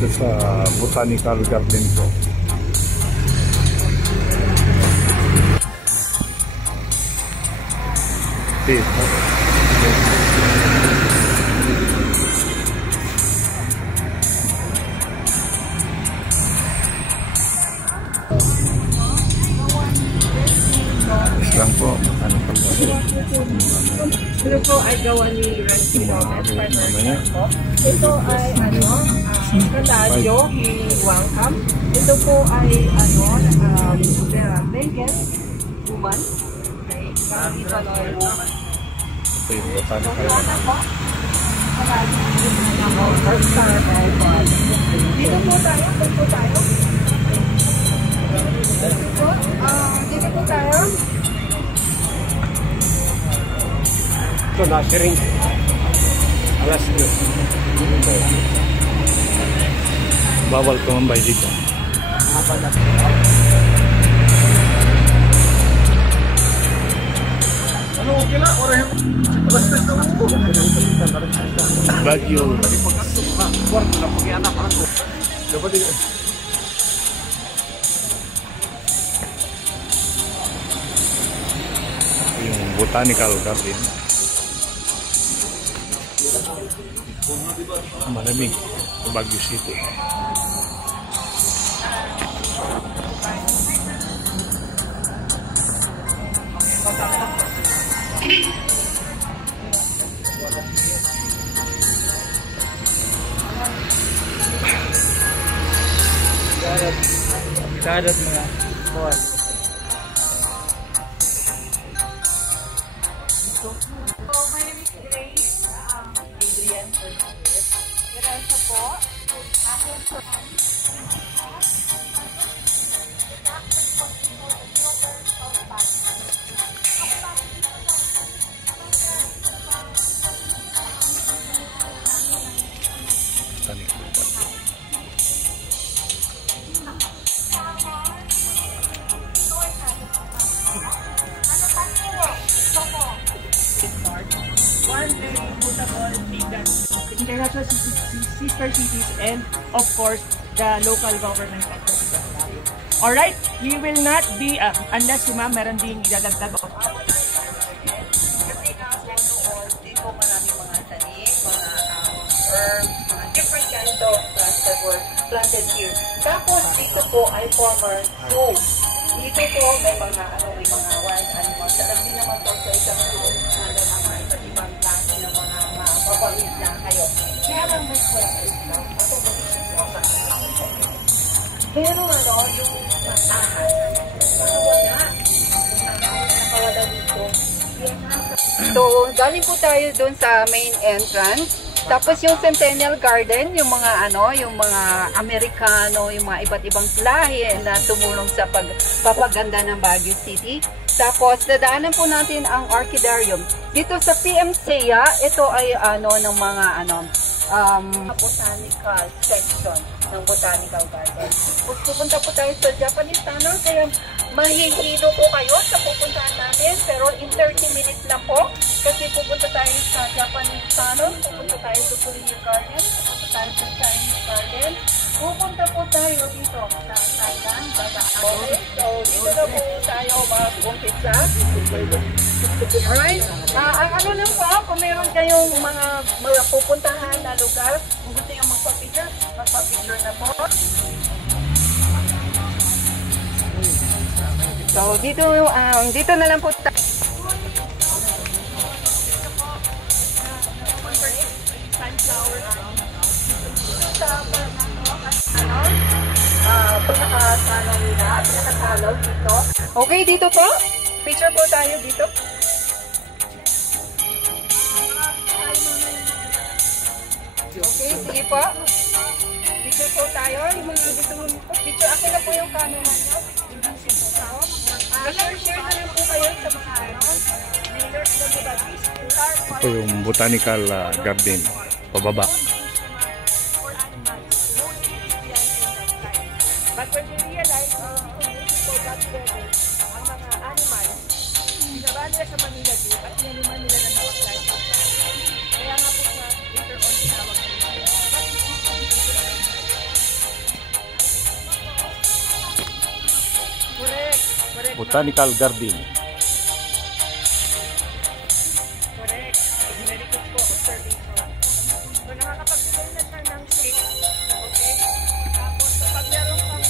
dito sa Botanical Garden ko. Dito. Lang po, ano pa po? Ito po ay gawa ni Randy Gomez, farmer po. Ito ay kaladyo ni Wangkam. Ito po ay Vegas, Cuban. Ito yung botanical. Dito po tayo, dito tayo. Dito po tayo. Ito nasa ring. Alas 2. Bawal tumambay dito. Ano okay na? Bagyo. Yung Botanical Garden. Malamig sa Baguio City. Kadat mga boss. My name is Grace Adrian Fernandez. Diretso po. Akin po. One very notable thing that international sister cities and of course the local government of the City. Alright, we will not be unless si ma'am meron ding idadagdag of Kasi nga po noon, dito maraming mga tanim, mga herbs, mga different kinds of plants that were planted here. Tapos dito po ay former zoo. Dito po may mga wild animals. Alam niyo naman po sa isang zoo, mga iba't ibang klase ng mga mapapamit na kayo. Kaya lang may question lang. Ako pero yung masahan, nakawala dito. So, galing po tayo dun sa main entrance. Tapos yung Centennial Garden, yung mga yung mga Amerikano, yung mga iba't ibang lahi na tumulong sa pagpapaganda ng Baguio City. Tapos dadaanan po natin ang Orchidarium. Dito sa PMCEA, ito ay ng mga botanical section ng Botanical Garden. Pupunta po tayo sa Japanese Tunnel, kaya mahihilo po kayo sa pupuntahan natin, pero in 30 minutes lang po, kasi pupunta tayo sa Japanese Tunnel, pupunta tayo sa Korea Garden, pupunta tayo sa Chinese Garden, pupunta po tayo dito sa Thailand, okay? So, dito na po tayo mag-umpisa. Alright? Ang ano lang po, kung meron kayong mga pupuntahan na lugar, kung gusto nyo magpa-picture na po. So, dito na lang po tayo. Pinakasalon dito. Okay, dito po. Picture po tayo dito. Okay, sige po. Picture po tayo. Yung mga gusto mo picture. Akin na po yung camera nyo. Share na rin po kayo sa mga leaders na mabagis. Ito yung Botanical Garden. Pababa. But when we realize for that weather, ang mga animals, binaba nila sa Manila Zoo at niluman nila ng mga flight. Kaya nga po sa later on tinawag nila. Botanical Garden. Correct. Very good po, observation. So, nakakapagpapalala na siya ng shake. Okay? Tapos, kapag meron kang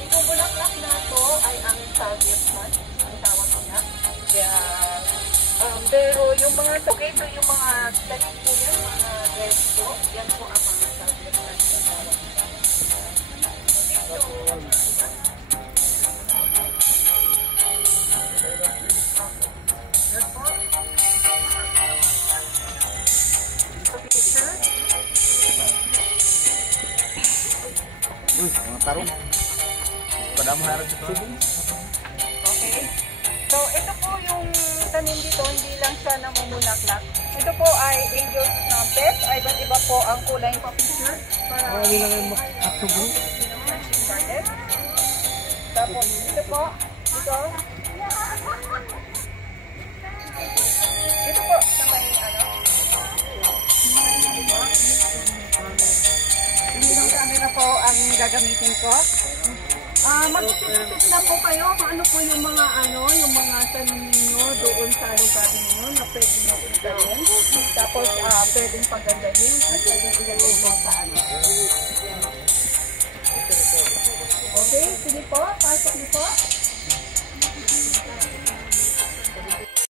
itong bulaklak na to ay ang target month, ang tawag niya. Kaya, pero yung mga toketo, yung mga talim po yan, mga resto, yan po ang mga target month na tawag niya. Mga tarong. Padamo harap ito. Okay. So, ito po yung tanim dito, hindi lang siya namumulaklak. Ito po ay Angel's Trumpet. Ay, iba't iba po ang kulay ng picture. Para Hindi lang yung makatubo. tapos, ito po, ito. Ito po, sa may, hindi lang camera po ang gagamitin ko. Mag-isip na po kayo kung ano po yung mga yung mga tanim ninyo doon sa lugar ninyo na pwede nyo ilagay. Tapos pwedeng pagandahin at pwedeng ilagay mo sa Okay, sige po, pasok niyo po.